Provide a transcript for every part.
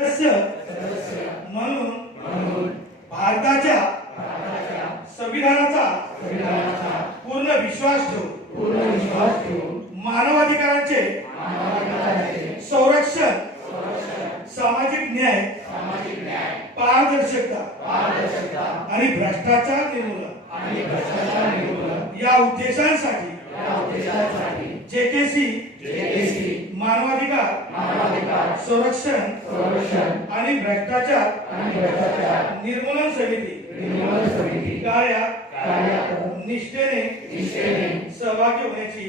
सदस्य म्हणून भारताच्या संविधानाचा पूर्ण विश्वास ठेवून मानवाधिकारांचे संरक्षण, सामाजिक न्याय, पारदर्शकता आणि भ्रष्टाचार निर्मूलन या उद्देशांसाठी जेकेसी मानवाधिकार संरक्षण आणि भ्रष्टाचार निर्मूलन समिती कार्यात निष्ठेने सहभागी होण्याची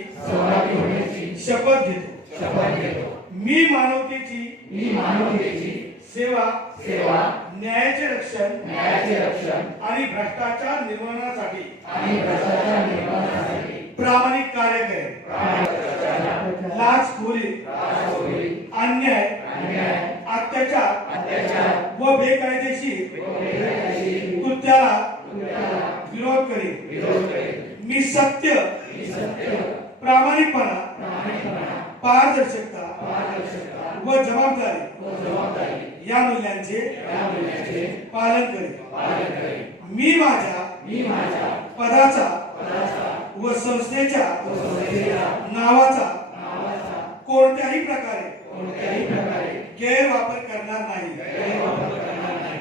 शपथ घेतो। मी मानवतेची सेवा, न्यायाचे रक्षण आणि भ्रष्टाचार निर्मूलनासाठी प्रामाणिक कार्य करेन। लाचखोरी, अन्याय, अत्याचार व बेकायदेशीर कृत्याला विरोध करेन। मी सत्य, प्रामाणिकपणा, पारदर्शकता व जबाबदारी या मूल्यांचे पालन करेन। मी माझ्या पदाचा व संस्थेच्या नावाचा कोणत्याही प्रकारे गैरवापर करणार नाही।